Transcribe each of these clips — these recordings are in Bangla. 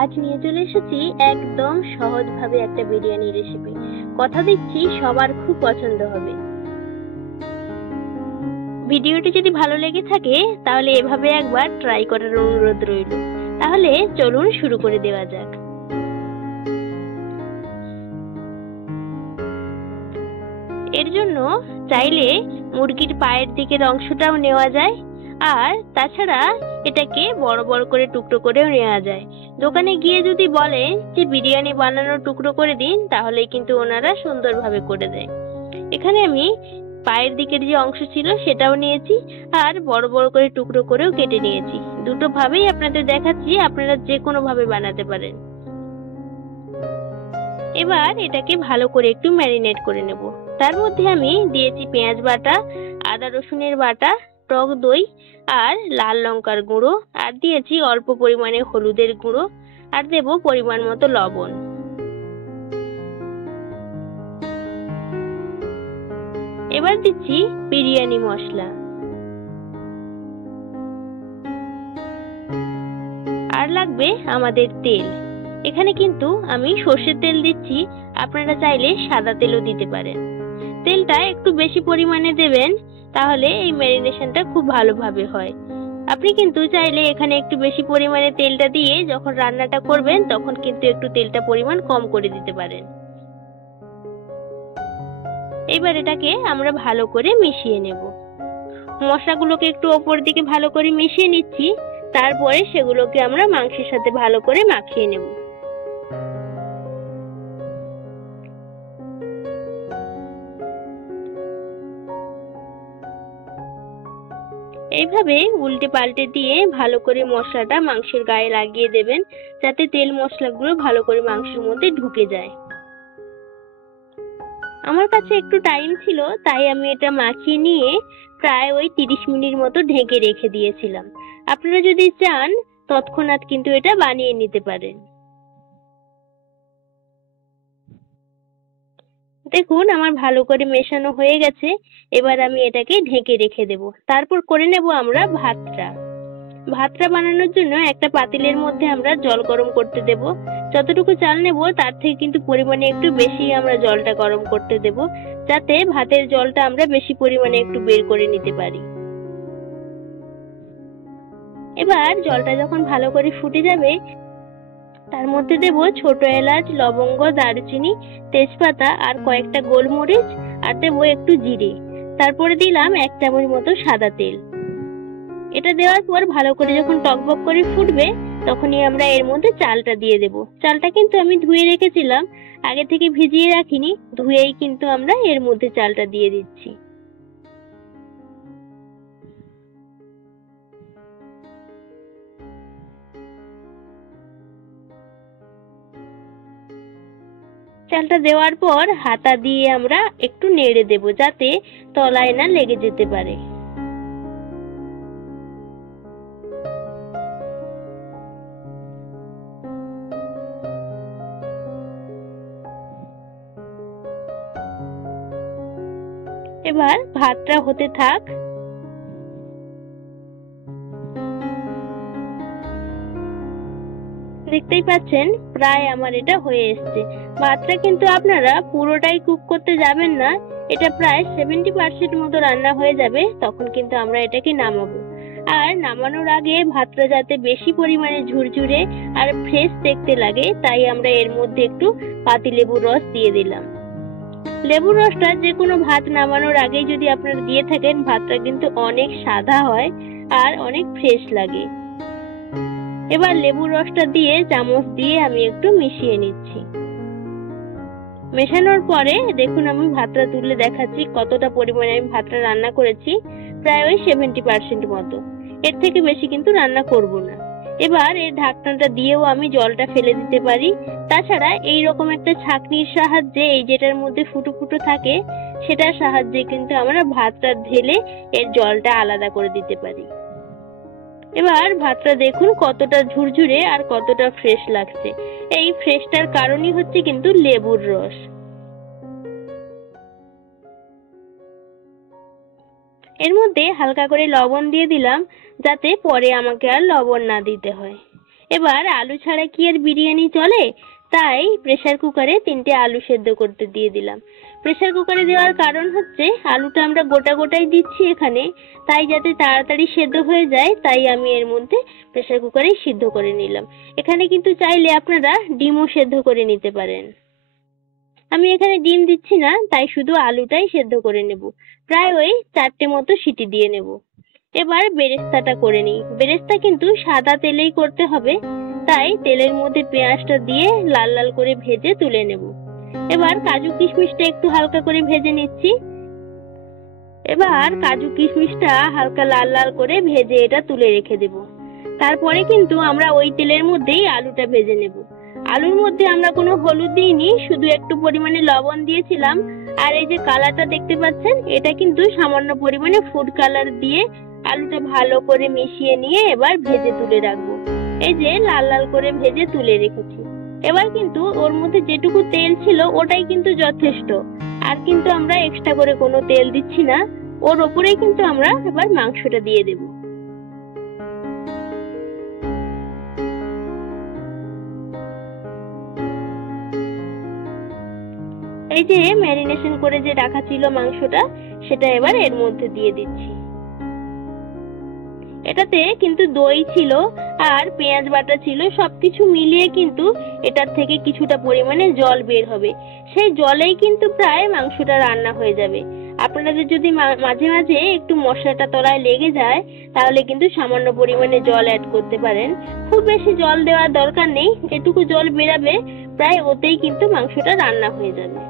আজ নিয়ে চলে এসেছি একদম সহজভাবে একটা বিরিয়ানি রেসিপি। কথা দিচ্ছি সবার খুব পছন্দ হবে। ভিডিওটি যদি ভালো লেগে থাকে তাহলে এভাবে একবার ট্রাই করার অনুরোধ রইল। তাহলে চলুন শুরু করে দেওয়া যাক। এর জন্য চাইলে মুরগির পায়ের দিকের অংশটাও নেওয়া যায়, আর তাছাড়া এটাকে বড় বড় করে টুকরো করেও নেওয়া যায়। দোকানে গিয়ে যদি বলেন যে বিরিয়ানি বানানোর টুকরো করে দিন, তাহলে কিন্তু ওনারা সুন্দরভাবে করে দেয়। এখানে আমি পায়ের দিকের যে অংশ ছিল সেটাও নিয়েছি, আর বড় বড় করে টুকরো করেও কেটে নিয়েছি। দুটো ভাবেই আপনাদের দেখাচ্ছি, আপনারা যে কোনো ভাবে বানাতে পারেন। এবার এটাকে ভালো করে একটু ম্যারিনেট করে নেব। তার মধ্যে আমি দিয়েছি পেঁয়াজ বাটা, আদা রসুনের বাটা, টক দই আর লাল লঙ্কার গুঁড়ো, আর দিয়েছি অল্প পরিমাণে হলুদের গুঁড়ো, আর দেব পরিমাণ মতো লবণ। এবার দিচ্ছি বিরিয়ানি মশলা, আর লাগবে আমাদের তেল। এখানে কিন্তু আমি সর্ষের তেল দিচ্ছি, আপনারা চাইলে সাদা তেলও দিতে পারেন। তেলটা একটু বেশি পরিমাণে দেবেন, তাহলে এই ম্যারিনেশনটা খুব ভালোভাবে হয়। আপনি কিন্তু চাইলে এখানে একটু বেশি পরিমাণে তেলটা দিয়ে যখন রান্নাটা করবেন তখন কিন্তু একটু তেলটা পরিমাণ কম করে দিতে পারেন। এবার এটাকে আমরা ভালো করে মিশিয়ে নেব। মশলাগুলোকে একটু ওপর দিকে ভালো করে মিশিয়ে নিচ্ছি, তারপরে সেগুলোকে আমরা মাংসের সাথে ভালো করে মাখিয়ে নেব। এইভাবে উল্টে পাল্টে দিয়ে ভালো করে মশলাটা মাংসের গায়ে লাগিয়ে দেবেন, যাতে তেল মশলাগুলো ভালো করে মাংসের মধ্যে ঢুকে যায়। আমার কাছে একটু টাইম ছিল, তাই আমি এটা মাখিয়ে নিয়ে প্রায় 30 মিনিট মতো ঢেকে রেখে দিয়েছিলাম। আপনারা যদি চান তৎক্ষণাৎ কিন্তু এটা বানিয়ে নিতে পারেন। দেখুন আমার ভালো করে মেশানো হয়ে গেছে। এবার আমি এটাকে ঢেকে রেখে দেব। তারপর করে নেব আমরা ভাতটা বানানোর জন্য একটা পাতিলের মধ্যে আমরা জল গরম করতে দেব। যতটুকু চাল নেব তার থেকে কিন্তু পরিমাণে একটু বেশি আমরা জলটা গরম করতে দেব, যাতে ভাতের জলটা আমরা বেশি পরিমাণে একটু বের করে নিতে পারি। এবার জলটা যখন ভালো করে ফুটে যাবে, তার মধ্যে দেব ছোট এলাচ, লবঙ্গ, দারচিনি, তেজপাতা আর কয়েকটা গোলমরিচ, আর দেব একটু জিরে। তারপরে দিলাম 1 চামচ মতো সাদা তেল। এটা দেওয়ার পর ভালো করে যখন টকবক করে ফুটবে, তখনই আমরা এর মধ্যে চালটা দিয়ে দেব। চালটা কিন্তু আমি ধুয়ে রেখেছিলাম, আগে থেকে ভিজিয়ে রাখিনি, ধুয়েই কিন্তু আমরা এর মধ্যে চালটা দিয়ে দিচ্ছি। চালটা দেওয়ার পর হাতা দিয়ে আমরা একটু নেড়ে দেব, যাতে তলায় না লেগে যেতে পারে। এবার ভাতটা হতে থাক। দেখতেই পাচ্ছেন প্রায় আমার এটা হয়ে এসছে। ভাতটা কিন্তু আপনারা পুরোটাই কুক করতে যাবেন না, এটা প্রায় 70% মতো রান্না হয়ে যাবে, তখন কিন্তু আমরা এটাকে নামাবো। আর নামানোর আগে ভাতটা যাতে বেশি পরিমাণে ঝুরঝুরে আর ফ্রেশ দেখতে লাগে, তাই আমরা এর মধ্যে একটু পাতিলেবুর রস দিয়ে দিলাম। লেবুর রসটা যে কোনো ভাত নামানোর আগেই যদি আপনারা দিয়ে থাকেন, ভাতটা কিন্তু অনেক সাদা হয় আর অনেক ফ্রেশ লাগে। এবার লেবুর রসটা দিয়ে চামচ দিয়ে আমি একটু মিশিয়ে নিচ্ছি। মেশানোর পরে দেখুন আমি ভাতটা তুলে দেখাচ্ছি কতটা পরিমাণে আমি ভাতটা রান্না করেছি, প্রায় 70% মতো। এর থেকে বেশি কিন্তু রান্না করব না। এবার এই ঢাকনাটা দিয়েও আমি জলটা ফেলে দিতে পারি। তাছাড়া এইরকম একটা ছাঁকনির সাহায্যে, এই যেটার মধ্যে ফুটো ফুটো থাকে, সেটার সাহায্যে কিন্তু আমরা ভাতটা ঢেলে এর জলটা আলাদা করে দিতে পারি। এবার ভাতটা দেখুন কতটা ঝুরঝুরে আর কতটা ফ্রেশ লাগছে। এই ফ্রেশটার কারণই হচ্ছে কিন্তু লেবুর রস। এর মধ্যে হালকা করে লবণ দিয়ে দিলাম, যাতে পরে আমাকে আর লবণ না দিতে হয়। এবার আলু ছাড়া কি আর বিরিয়ানি চলে, তাই প্রেসার কুকারে 3টে আলু সেদ্ধ করতে দিয়ে দিলাম। প্রেসার কুকারে দেওয়ার কারণ হচ্ছে আলুটা আমরা গোটা গোটাই দিচ্ছি এখানে, তাই যাতে তাড়াতাড়ি সেদ্ধ হয়ে যায়, তাই আমি এর মধ্যে প্রেসার কুকারেই সিদ্ধ করে নিলাম। এখানে কিন্তু চাইলে আপনারা ডিমও সেদ্ধ করে নিতে পারেন। আমি এখানে ডিম দিচ্ছি না, তাই শুধু আলুটাই সেদ্ধ করে নেব। প্রায় ওই 4টে মতো সিটি দিয়ে নেব। এবার বেরেস্তাটা করে নিই। বেরেস্তা কিন্তু সাদা তেলেই করতে হবে, তাই তেলের মধ্যে পেঁয়াজটা দিয়ে লাল লাল করে ভেজে তুলে নেব। এবার কাজু কিশমিশটা একটু হালকা করে ভেজে নিচ্ছি। এবার কাজু কিশমিশটা হালকা লাল লাল করে ভেজে এটা তুলে রেখে দেব। তারপরে কিন্তু আমরা ওই তেলের মধ্যেই আলুটা ভেজে নেব। আলুর মধ্যে আমরা কোনো হলুদ দিইনি, শুধু একটু পরিমাণে লবণ দিয়েছিলাম। আর এই যে কালারটা দেখতে পাচ্ছেন, এটা কিন্তু সামান্য পরিমাণে ফুড কালার দিয়ে আলুটা ভালো করে মিশিয়ে নিয়ে এবার ভেজে তুলে রাখবো। এই যে লাল লাল করে ভেজে তুলে রেখেছি। এবার কিন্তু ওর মধ্যে যেটুকু তেল ছিল ওটাই কিন্তু যথেষ্ট, আর কিন্তু আমরা এক্সট্রা করে কোনো তেল দিচ্ছি না। ওর ওপরেই কিন্তু আমরা এবার মাংসটা দিয়ে দেব। এই যে ম্যারিনেশন করে যে রাখা ছিল মাংসটা, সেটা এবার এর মধ্যে দিয়ে দিচ্ছি। এটাতে কিন্তু দই ছিল আর পেঁয়াজ বাটা ছিল, সবকিছু মিলিয়ে কিন্তু এটার থেকে কিছুটা পরিমাণে জল বের হবে। সেই জলেই কিন্তু প্রায় মাংসটা রান্না হয়ে যাবে। আপনাদের যদি মাঝে মাঝে একটু মশলাটা তলায় লেগে যায়, তাহলে কিন্তু সামান্য পরিমাণে জল অ্যাড করতে পারেন। খুব বেশি জল দেওয়ার দরকার নেই, যেটুকু জল বেরাবে প্রায় ওতেই কিন্তু মাংসটা রান্না হয়ে যাবে।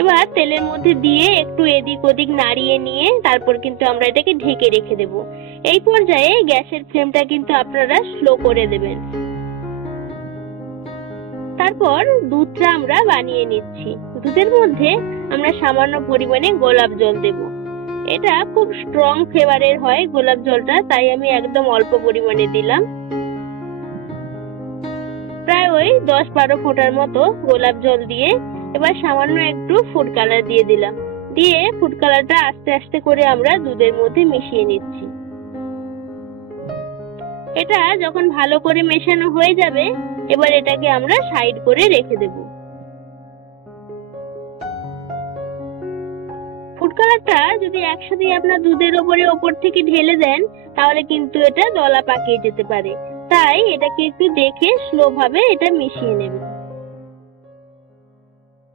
এবার তেলের মধ্যে দিয়ে একটু এদিক ওদিক নাড়িয়ে নিয়ে তারপর কিন্তু আমরা এটাকে ঢেকে রেখে দেব। এই পর্যায়ে গ্যাসের ফ্লেমটা কিন্তু আপনারা স্লো করে দেবেন। তারপর দুধটা আমরা বানিয়ে নিচ্ছি। দুধের মধ্যে আমরা সামান্য পরিমাণে গোলাপ জল দেব। এটা খুব স্ট্রং ফ্লেভারের হয় গোলাপ জলটা, তাই আমি একদম অল্প পরিমাণে দিলাম। প্রায় ওই 10-12 ফোঁটার মতো গোলাপ জল দিয়ে এবার সামান্য একটু ফুড কালার দিয়ে দিলাম। দিয়ে ফুড কালারটা আস্তে আস্তে করে আমরা দুধের মধ্যে মিশিয়ে নিচ্ছি। এটা যখন ভালো করে মেশানো হয়ে যাবে, এবার এটাকে আমরা সাইড করে রেখে দেব। ফুড কালারটা যদি একসাথে আপনার দুধের ওপর থেকে ঢেলে দেন, তাহলে কিন্তু এটা দলা পাকিয়ে যেতে পারে, তাই এটাকে একটু দেখে স্লো ভাবে এটা মিশিয়ে নেবেন।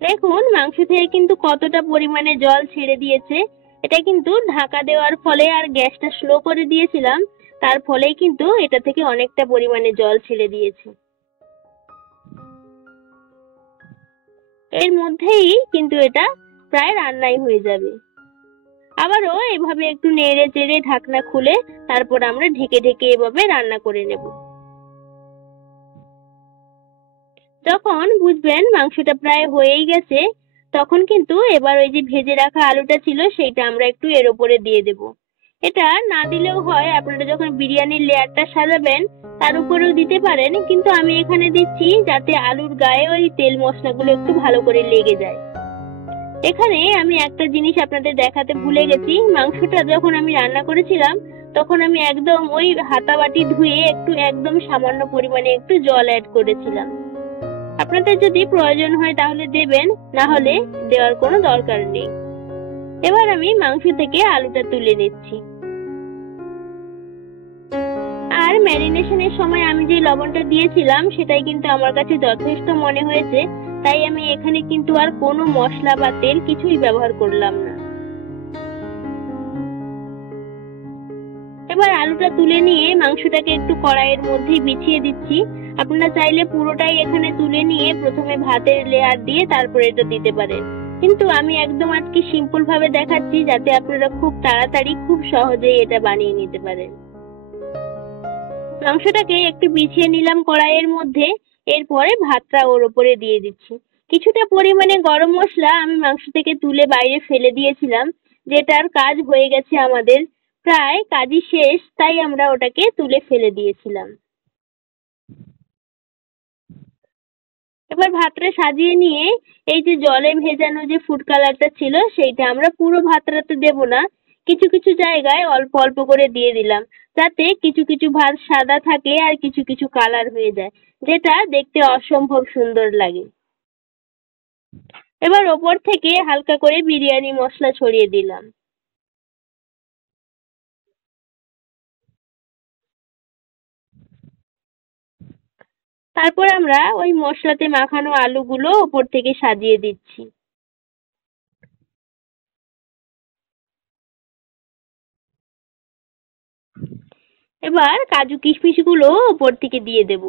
দেখুন মাংস থেকে কিন্তু কতটা পরিমাণে জল ছেড়ে দিয়েছে। এটা কিন্তু ঢাকা দেওয়ার ফলে আর গ্যাসটা স্লো করে দিয়েছিলাম, তার ফলেই কিন্তু এটা থেকে অনেকটা পরিমাণে জল ছেড়ে দিয়েছে। এর মধ্যেই কিন্তু এটা প্রায় রান্নাই হয়ে যাবে। আবারও এভাবে একটু নেড়ে চেড়ে ঢাকনা খুলে তারপর আমরা ঢেকে ঢেকে এভাবে রান্না করে নেব। যখন বুঝবেন মাংসটা প্রায় হয়েই গেছে, তখন কিন্তু এবার ওই যে ভেজে রাখা আলুটা ছিল সেইটা আমরা একটু এর উপরে দিয়ে দেব। এটা না দিলেও হয়, আপনারা যখন বিরিয়ানির লেয়ারটা সাজাবেন তার উপরেও দিতে পারেন, কিন্তু আমি এখানে দিচ্ছি যাতে আলুর গায়ে ওই তেল মশলাগুলো একটু ভালো করে লেগে যায়। এখানে আমি একটা জিনিস আপনাদের দেখাতে ভুলে গেছি। মাংসটা যখন আমি রান্না করেছিলাম তখন আমি একদম ওই হাতা বাটি ধুয়ে একটু একদম সামান্য পরিমাণে একটু জল অ্যাড করেছিলাম। আপনাদের যদি প্রয়োজন হয় তাহলে দেবেন, না হলে দেওয়ার কোনো দরকার নেই। এবার আমি মাংস থেকে আলুটা তুলে নিচ্ছি। আর ম্যারিনেশনের সময় আমি যে লবণটা দিয়েছিলাম সেটাই কিন্তু আমার কাছে যথেষ্ট মনে হয়েছে, তাই আমি এখানে কিন্তু আর কোনো মশলা বা তেল কিছুই ব্যবহার করলাম না। এবার আলুটা তুলে নিয়ে মাংসটাকে একটু কড়াইয়ের মধ্যে বিছিয়ে দিচ্ছি। আপনারা চাইলে পুরোটাই এখানে তুলে নিয়ে প্রথমে ভাতের লেয়ার দিয়ে তারপরে এটা দিতে পারেন, কিন্তু আমি একদম আজকে সিম্পল ভাবে দেখাচ্ছি যাতে আপনারা খুব তাড়াতাড়ি খুব সহজেই এটা বানিয়ে নিতে পারেন। মাংসটাকে একটু বিছিয়ে নিলাম কড়াইয়ের মধ্যে, এরপরে ভাতটা ওর উপরে দিয়ে দিচ্ছি। কিছুটা পরিমাণে গরম মশলা আমি মাংস থেকে তুলে বাইরে ফেলে দিয়েছিলাম, যেটার কাজ হয়ে গেছে আমাদের, প্রায় কাজই শেষ, তাই আমরা ওটাকে তুলে ফেলে দিয়েছিলাম। এবার ভাতটা সাজিয়ে নিয়ে এই যে জলে ভেজানো যে ফুড কালারটা ছিল সেইটা আমরা পুরো ভাতটাতে দেব না, কিছু কিছু জায়গায় অল্প অল্প করে দিয়ে দিলাম, যাতে কিছু কিছু ভাত সাদা থাকে আর কিছু কিছু কালার হয়ে যায়, যেটা দেখতে অসম্ভব সুন্দর লাগে। এবার ওপর থেকে হালকা করে বিরিয়ানি মশলা ছড়িয়ে দিলাম। তারপর আমরা ওই মশলাতে মাখানো আলুগুলো ওপর থেকে সাজিয়ে দিচ্ছি। এবার কাজু কিশমিশ গুলো ওপর থেকে দিয়ে দেব।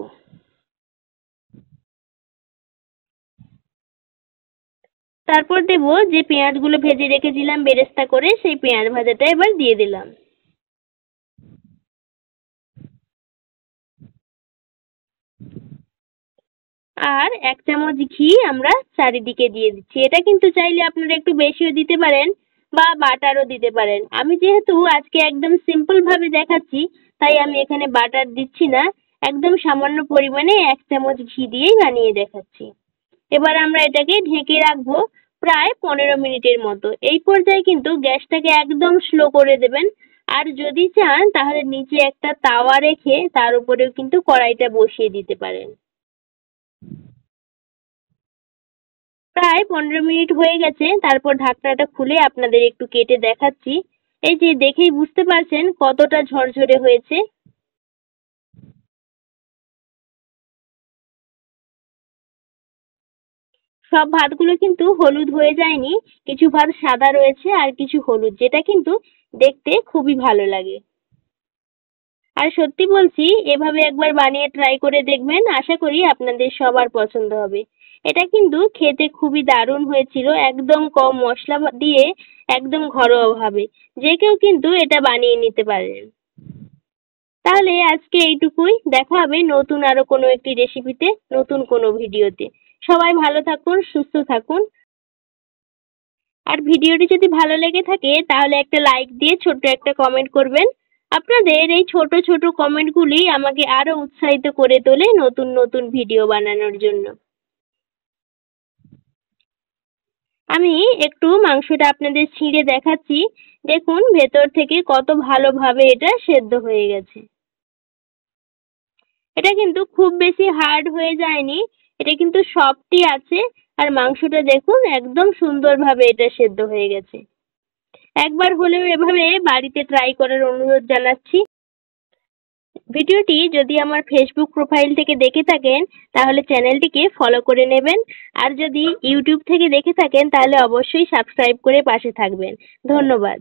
তারপর দেব যে পেঁয়াজগুলো ভেজে রেখেছিলাম বেরেস্তা করে, সেই পেঁয়াজ ভাজাটা এবার দিয়ে দিলাম। আর 1 চামচ ঘি আমরা চারিদিকে দিয়ে দিচ্ছি। এটা কিন্তু চাইলে আপনারা একটু বেশিও দিতে পারেন বা বাটারও দিতে পারেন। আমি যেহেতু আজকে একদম সিম্পল ভাবে দেখাচ্ছি, তাই আমি এখানে বাটার দিচ্ছি না, একদম সামান্য পরিমাণে 1 চামচ ঘি দিয়েই বানিয়ে দেখাচ্ছি। এবার আমরা এটাকে ঢেকে রাখবো প্রায় 15 মিনিটের মতো। এই পর্যায়ে কিন্তু গ্যাসটাকে একদম স্লো করে দেবেন। আর যদি চান তাহলে নিচে একটা তাওয়া রেখে তার উপরেও কিন্তু কড়াইটা বসিয়ে দিতে পারেন। প্রায় 15 মিনিট হয়ে গেছে। তারপর ঢাকনাটা খুলে আপনাদের একটু কেটে দেখাচ্ছি। এই যে দেখেই বুঝতে পারছেন কতটা ঝরঝরে হয়েছে। সব ভাতগুলো কিন্তু হলুদ হয়ে যায়নি, কিছু ভাত সাদা রয়েছে আর কিছু হলুদ, যেটা কিন্তু দেখতে খুবই ভালো লাগে। আর সত্যি বলছি, এভাবে একবার বানিয়ে ট্রাই করে দেখবেন, আশা করি আপনাদের সবার পছন্দ হবে। এটা কিন্তু খেতে খুবই দারুণ হয়েছিল, একদম কম মশলা দিয়ে, একদম ঘরোয়াভাবে। যে কেউ কিন্তু এটা বানিয়ে নিতে পারেন। তাহলে আজকে এইটুকুই, দেখা হবে নতুন আরো কোনো একটি রেসিপিতে, নতুন কোনো ভিডিওতে। সবাই ভালো থাকুন, সুস্থ থাকুন। আর ভিডিওটি যদি ভালো লেগে থাকে তাহলে একটা লাইক দিয়ে ছোট্ট একটা কমেন্ট করবেন। আপনাদের এই ছোট ছোট কমেন্টগুলি আমাকে আরো উৎসাহিত করে তোলে নতুন নতুন ভিডিও বানানোর জন্য। আমি একটু মাংসটা আপনাদের ছিঁড়ে দেখাচ্ছি। দেখুন ভেতর থেকে কত ভালোভাবে এটা সেদ্ধ হয়ে গেছে। এটা কিন্তু খুব বেশি হার্ড হয়ে যায়নি, এটা কিন্তু সফটই আছে। আর মাংসটা দেখুন একদম সুন্দরভাবে এটা সেদ্ধ হয়ে গেছে। একবার হলেও এভাবে বাড়িতে ট্রাই করার অনুরোধ জানাচ্ছি। ভিডিওটি যদি আমার ফেসবুক প্রোফাইল থেকে দেখে থাকেন তাহলে চ্যানেলটিকে ফলো করে নেবেন। আর যদি ইউটিউব থেকে দেখে থাকেন তাহলে অবশ্যই সাবস্ক্রাইব করে পাশে থাকবেন। ধন্যবাদ।